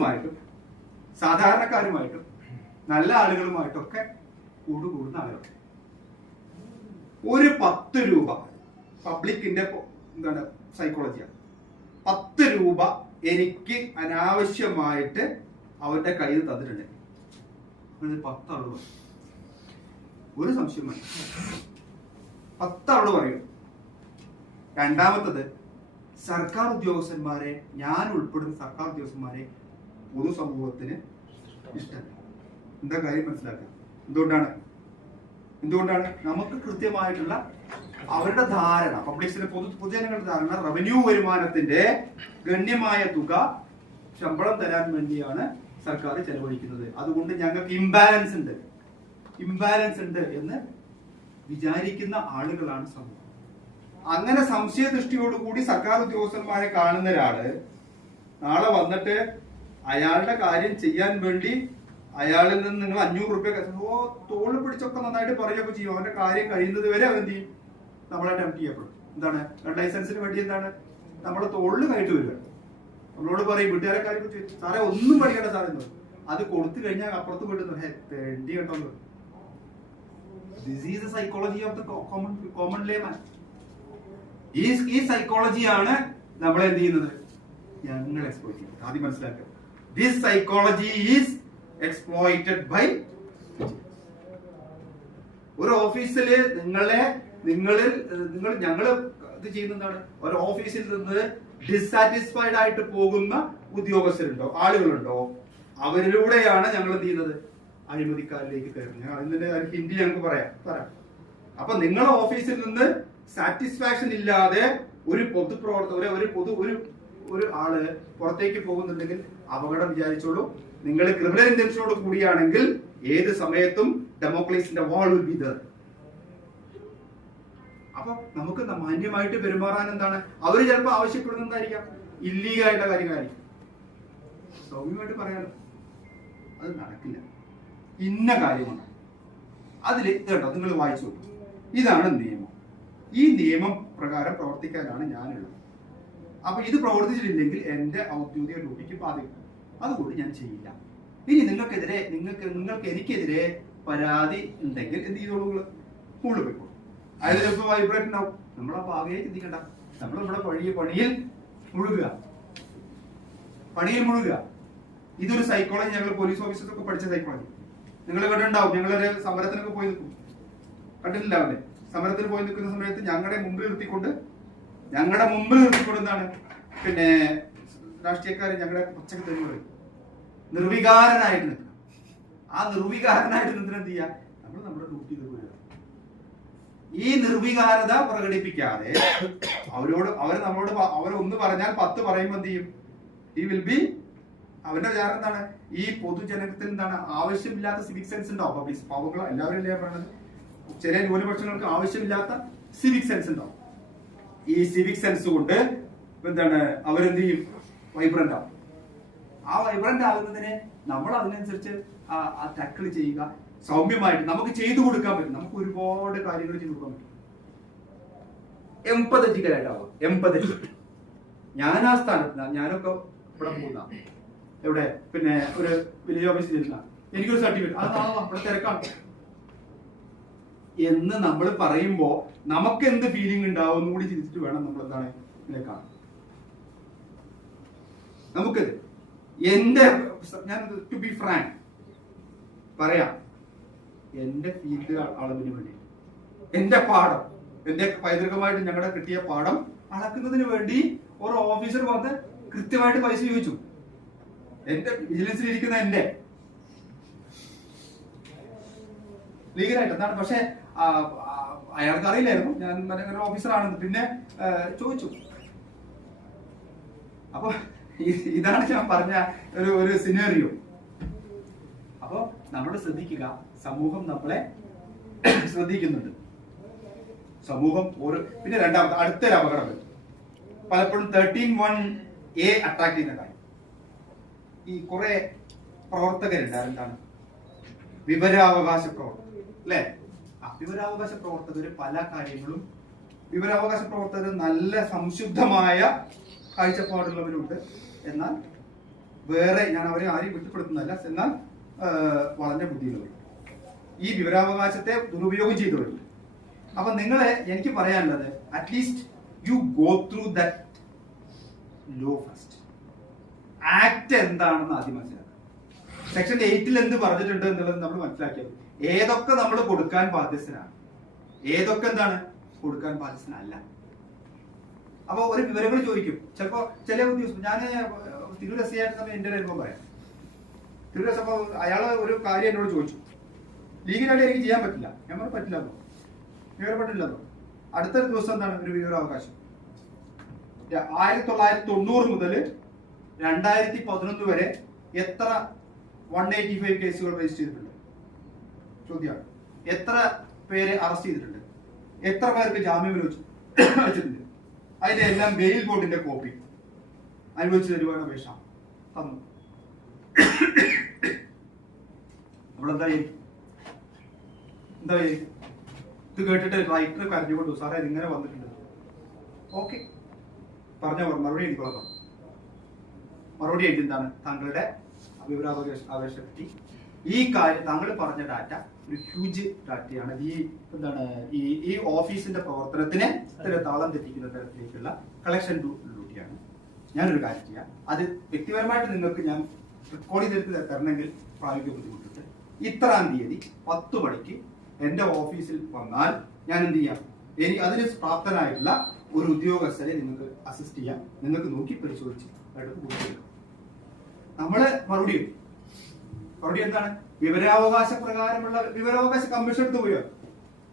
പോലീസുമായിട്ടും സാധാരണക്കാരുമായിട്ടും നല്ല ആളുകളുമായിട്ടൊക്കെ കൂടുന്ന ആളുകൾ. ഒരു 10 രൂപ പബ്ലിക്കിന്റെ എന്താണ് സൈക്കോളജിയാണ്. 10 രൂപ എനിക്ക് അനാവശ്യമായിട്ട് അവരുടെ കയ്യിൽ തന്നിട്ടുണ്ട്. 10 ആളോട് പറയും, ഒരു സംശയം വേണ്ട, 10 ആളോട് പറയും. രണ്ടാമത്തത്, സർക്കാർ ഉദ്യോഗസ്ഥന്മാരെ, ഞാൻ ഉൾപ്പെടുന്ന സർക്കാർ ഉദ്യോഗസ്ഥന്മാരെ പൊതുസമൂഹത്തിന് ഇഷ്ടമല്ല. എന്താ കാര്യം മനസ്സിലാക്കുക? എന്തുകൊണ്ടാണ് നമുക്ക് കൃത്യമായിട്ടുള്ള അവരുടെ ധാരണ, പബ്ലിക്സിന്റെ പൊതുജനങ്ങളുടെ ധാരണ, റവന്യൂ വരുമാനത്തിന്റെ ഗണ്യമായ തുക ശമ്പളം തരാൻ വേണ്ടിയാണ് സർക്കാർ ചെലവഴിക്കുന്നത്. അതുകൊണ്ട് ഞങ്ങൾക്ക് ഇംബാലൻസ് ഉണ്ട് എന്ന് വിചാരിക്കുന്ന ആളുകളാണ് സമൂഹം. അങ്ങനെ സംശയദൃഷ്ടിയോടുകൂടി സർക്കാർ ഉദ്യോഗസ്ഥന്മാരെ കാണുന്ന ഒരാള് നാളെ വന്നിട്ട് അയാളുടെ കാര്യം ചെയ്യാൻ വേണ്ടി അയാളിൽ നിന്ന് നിങ്ങൾ 500 രൂപ തോള് പിടിച്ചൊക്കെ നന്നായിട്ട് പറയുകയൊക്കെ ചെയ്യും. അവന്റെ കാര്യം കഴിയുന്നത് വരെ അവരെന്ത് ചെയ്യും? നമ്മളെ ടെംപ്റ്റ് ചെയ്യപ്പെടും. എന്താണ്? ലൈസൻസിന് വേണ്ടി എന്താണ്? നമ്മളെ തോളിൽ കയറ്റി വരിക. നമ്മളോട് പറയും, വീട്ടുകാരെ കാര്യം കുറിച്ച് സാറേ ഒന്നും പഠിക്കണ്ട സാറേ എന്ന്. അത് കൊടുത്തു കഴിഞ്ഞാൽ അപ്പുറത്ത് പോയിട്ട് വേണ്ടി കേട്ടോ. This is the psychology of the common layman. ഈ സൈക്കോളജിയാണ് നമ്മളെ എന്ത് ചെയ്യുന്നത്? ഞങ്ങൾ എക്സ്പ്ലോയിറ്റ് ചെയ്യുന്നത്. ആദ്യം മനസ്സിലാക്കുക, this psychology is exploited by. ഒരു ഓഫീസില് ഞങ്ങള് ഇത് ചെയ്യുന്നതാണ്. ഒരു ഓഫീസിൽ നിന്ന് ഡിസാറ്റിസ്ഫൈഡ് ആയിട്ട് പോകുന്ന ഉദ്യോഗസ്ഥരുണ്ടോ, ആളുകളുണ്ടോ, അവരിലൂടെയാണ് ഞങ്ങൾ എന്ത് ചെയ്യുന്നത്? അഴിമതിക്കാരിലേക്ക് കയറുന്നത്. അതിന്റെ ഹിന്ദി ഞങ്ങൾക്ക് പറയാം. അപ്പൊ നിങ്ങളെ ഓഫീസിൽ നിന്ന് സാറ്റിസ്ഫാക്ഷൻ ഇല്ലാതെ ഒരു ഒരു ആള് പുറത്തേക്ക് പോകുന്നുണ്ടെങ്കിൽ അപകടം വിചാരിച്ചോളൂ. നിങ്ങൾ ക്രിമിനൽ ഇന്റൻഷനോട് കൂടിയാണെങ്കിൽ ഏത് സമയത്തും ഡെമോക്രസിന്റെ വാൾ വിൽ ബി ദർ. അപ്പൊ നമുക്ക് മാന്യമായിട്ട് പെരുമാറാൻ എന്താണ്? അവര് ചിലപ്പോൾ ആവശ്യപ്പെടുന്നതായിരിക്കാം ഇല്ലീഗലായിട്ടുള്ള കാര്യങ്ങളായിരിക്കും. സൗമ്യമായിട്ട് പറയാലോ, അത് നടക്കില്ല. ഇന്ന കാര്യമാണ് അതില് കേട്ടോ, നിങ്ങൾ വായിച്ചു. ഇതാണ് നിയമം. ഈ നിയമം പ്രകാരം പ്രവർത്തിക്കാനാണ് ഞാനുള്ളത്. അപ്പൊ ഇത് പ്രവർത്തിച്ചിട്ടില്ലെങ്കിൽ എന്റെ ഔദ്യോഗിക ഡ്യൂട്ടിക്ക് ബാധിക്കും. അതുകൊണ്ട് ഞാൻ ചെയ്യില്ല. ഇനി നിങ്ങൾക്ക് എനിക്കെതിരെ പരാതി ഉണ്ടെങ്കിൽ എന്ത് ചെയ്തോളൂ? കൂടുതൽ പോയിക്കോളൂ. അതിൽ ചിലപ്പോൾ വൈബ്രേറ്റ് ഉണ്ടാവും. നമ്മളാ ഭാഗയെ ചിന്തിക്കണ്ട. നമ്മൾ നമ്മുടെ പണിയിൽ മുഴുകുക. ഇതൊരു സൈക്കോളജി. ഞങ്ങൾ പോലീസ് ഓഫീസേഴ്സ് ഒക്കെ പഠിച്ച സൈക്കോളജി നിങ്ങൾ കണ്ടുണ്ടാവും. ഞങ്ങളൊരു സമരത്തിനൊക്കെ പോയി നിൽക്കും, കണ്ടിട്ടില്ല? അവനെ സമരത്തിന് പോയി നിൽക്കുന്ന സമയത്ത് ഞങ്ങളുടെ മുമ്പിൽ നിർത്തിക്കൊണ്ട് എന്താണ് പിന്നെ രാഷ്ട്രീയക്കാരെ ഞങ്ങളുടെ പച്ചക്ക് തെരുവ് പറയും, നിർവികാരനായിട്ട് നിൽക്കണം. ആ നിർവികാരനായിട്ട് നിന്നിട്ട് എന്ത് ചെയ്യാ? നമ്മൾ നമ്മുടെ ഡ്യൂട്ടി വരിക. ഈ നിർവികാരത പ്രകടിപ്പിക്കാതെ അവരൊന്ന് പറഞ്ഞാൽ 10 പറയുമ്പോൾ എന്ത് ചെയ്യും? ഈ വിൽ ബി അവന്റെ വിചാരം എന്താണ്? ഈ പൊതുജനത്തിന് എന്താണ് ആവശ്യമില്ലാത്ത സിവിക് സെൻസ് ഉണ്ടാവും. പബ്ലിക് പാവങ്ങൾ എല്ലാവരും അല്ലേ പറയുന്നത്? ചില ന്യൂനപക്ഷങ്ങൾക്ക് ആവശ്യമില്ലാത്ത സിവിക് സെൻസ് ഉണ്ടാവും. ഈ സിവിക് സെൻസ് കൊണ്ട് എന്താണ് അവരെന്ത് ചെയ്യും? വൈബ്രന്റ് ആവും. ആ വൈബ്രന്റ് ആകുന്നതിനെ നമ്മൾ അതിനനുസരിച്ച് ടാക്കിൾ ചെയ്യുക. സൗമ്യമായിട്ട് നമുക്ക് ചെയ്തു കൊടുക്കാൻ പറ്റും. നമുക്ക് ഒരുപാട് കാര്യങ്ങൾ ചെയ്തു കൊടുക്കാൻ പറ്റും. എംപതറ്റിക്കലായിട്ടാവുക. ഞാൻ ആ സ്ഥാനത്ത്, ഞാനൊക്കെ ഇവിടെ പോകുന്ന എവിടെ പിന്നെ ഒരു വില്ലേജ് ഓഫീസിൽ ഇരുന്ന എനിക്കൊരു സർട്ടിഫിക്കറ്റ്, അത് ഇവിടെ തിരക്കാണ് എന്ന് നമ്മൾ പറയുമ്പോ നമുക്ക് എന്ത് ഫീലിംഗ് ഉണ്ടാവും കൂടി ചിന്തിച്ചിട്ട് വേണം നമ്മൾ എന്താണ് ഇതിനെ കാണാൻ. നമുക്കത് ഞാൻ ടു ബി ഫ്രാങ്ക് പറയാം, എന്റെ ഫീൽഡ് അളവിന് വേണ്ടി, എന്റെ പാഠം, എന്റെ പൈതൃകമായിട്ട് ഞങ്ങളുടെ കിട്ടിയ പാഠം അളക്കുന്നതിന് വേണ്ടി ഒരു ഓഫീസർ വന്ന് കൃത്യമായിട്ട് പൈസ ചോദിച്ചു. എന്റെ വിജിലൻസിൽ ഇരിക്കുന്ന എന്റെ ലീഗലായിട്ട് എന്താണ്. പക്ഷെ അയാൾക്ക് അറിയില്ലായിരുന്നു ഞാൻ ഒരു ഓഫീസറാണെന്ന്. പിന്നെ ചോദിച്ചു. അപ്പൊ ഇതാണ് ഞാൻ പറഞ്ഞ ഒരു സിനേറിയോ. അപ്പൊ നമ്മൾ ശ്രദ്ധിക്കുക, സമൂഹം നമ്മളെ ശ്രദ്ധിക്കുന്നുണ്ട്. സമൂഹം പിന്നെ രണ്ടാമത്തെ അടുത്തൊരു അപകടം പലപ്പോഴും 13(1)A അട്രാക്ട് ചെയ്യുന്ന കാര്യം. ഈ കുറെ പ്രവർത്തകരുണ്ട്, എന്താണ് വിവരാവകാശ പ്രവർത്തകർ അല്ലെ? വിവരാവകാശ പ്രവർത്തകര് പല കാര്യങ്ങളും, വിവരാവകാശ പ്രവർത്തകർ നല്ല സംശുദ്ധമായ കാഴ്ചപ്പാടുള്ളവരുണ്ട്, എന്നാൽ വേറെ ഞാൻ അവരെ ആരെയും കുറ്റപ്പെടുത്തുന്നതല്ല, എന്നാൽ വളരെ ബുദ്ധിയുള്ളവർ, ഈ വിവരാവകാശത്തെ ദുരുപയോഗം ചെയ്തവരുണ്ട്. അപ്പൊ നിങ്ങളെ എനിക്ക് പറയാനുള്ളത്, at least you go through that law first. Act എന്താണെന്ന് ആദ്യം മനസ്സിലാക്കുക. സെക്ഷൻ 8 എന്ത് പറഞ്ഞിട്ടുണ്ട് എന്നുള്ളത് നമ്മൾ മനസ്സിലാക്കിയത്, ഏതൊക്കെ നമ്മൾ കൊടുക്കാൻ ബാധ്യസ്ഥനാണ്, ഏതൊക്കെ എന്താണ് കൊടുക്കാൻ ബാധ്യസ്ഥനല്ല. അപ്പൊ ഒരു വിവരങ്ങൾ ചോദിക്കും. ചിലപ്പോ ചില ഉദ്യോഗസ്ഥർ, ഞാൻ തിരൂർ എസ് ആയിട്ട് സമയം എന്റെ അനുഭവം പറയാം. തിരൂർ എസ് അപ്പൊ അയാള് ഒരു കാര്യം എന്നോട് ചോദിച്ചു, ലീഗലായിട്ട് എനിക്ക് ചെയ്യാൻ പറ്റില്ല. ഞാൻ പറഞ്ഞു പറ്റില്ലല്ലോ, വിവരപ്പെട്ടില്ലല്ലോ. അടുത്തൊരു ദിവസം എന്താണ് ഒരു വിവരാവകാശം, 1990 മുതൽ 2011 വരെ എത്ര 185 കേസുകൾ രജിസ്റ്റർ ചെയ്തിട്ടുണ്ട്? ചോദ്യമാണ്. എത്ര പേരെ അറസ്റ്റ് ചെയ്തിട്ടുണ്ട്? എത്ര പേർക്ക് ജാമ്യം വെച്ചിട്ടുണ്ട്? അതിന്റെ എല്ലാം ബെയിൽ ബോർഡിന്റെ കോപ്പി അനുവദിച്ചു തരുവാൻ അപേക്ഷ തന്നു. നമ്മളെന്താ എന്താ ഇത് കേട്ടിട്ട് റൈറ്റർ കരഞ്ഞുകൊണ്ടു, സാറേ ഇതിങ്ങനെ വന്നിട്ടുണ്ട്. ഓക്കെ, പറഞ്ഞ മറുപടി എഴുതിക്കോളാം. മറുപടി എഴുതി എന്താണ്, താങ്കളുടെ വിവരാവകാശ പറ്റി ഈ കാര്യം താങ്കൾ പറഞ്ഞ ഡാറ്റ ഒരു ഹ്യൂജ് ഡാറ്റയാണ്. ഈ എന്താണ് ഈ ഓഫീസിന്റെ പ്രവർത്തനത്തിന് താളം തെറ്റിക്കുന്ന തരത്തിലേക്കുള്ള കളക്ഷൻ ഡ്യൂട്ടിയാണ്. ഞാനൊരു കാര്യം ചെയ്യാം, അത് വ്യക്തിപരമായിട്ട് നിങ്ങൾക്ക് ഞാൻ റെക്കോർഡ് ചെയ്തെടുത്ത് തരണമെങ്കിൽ പ്രായോഗിക ബുദ്ധിമുട്ടുണ്ട്. ഇത്രാം തീയതി 10 മണിക്ക് എന്റെ ഓഫീസിൽ വന്നാൽ ഞാൻ എന്ത് ചെയ്യാം, അതിന് പ്രാപ്തനായിട്ടുള്ള ഒരു ഉദ്യോഗസ്ഥരെ നിങ്ങൾക്ക് അസിസ്റ്റ് ചെയ്യാം. നിങ്ങൾക്ക് നോക്കി പരിശോധിച്ച് നമ്മള് മറുപടി എന്താണ്, വിവരാവകാശ പ്രകാരമുള്ള വിവരാവകാശ കമ്മീഷൻ എടുത്ത് പോയോ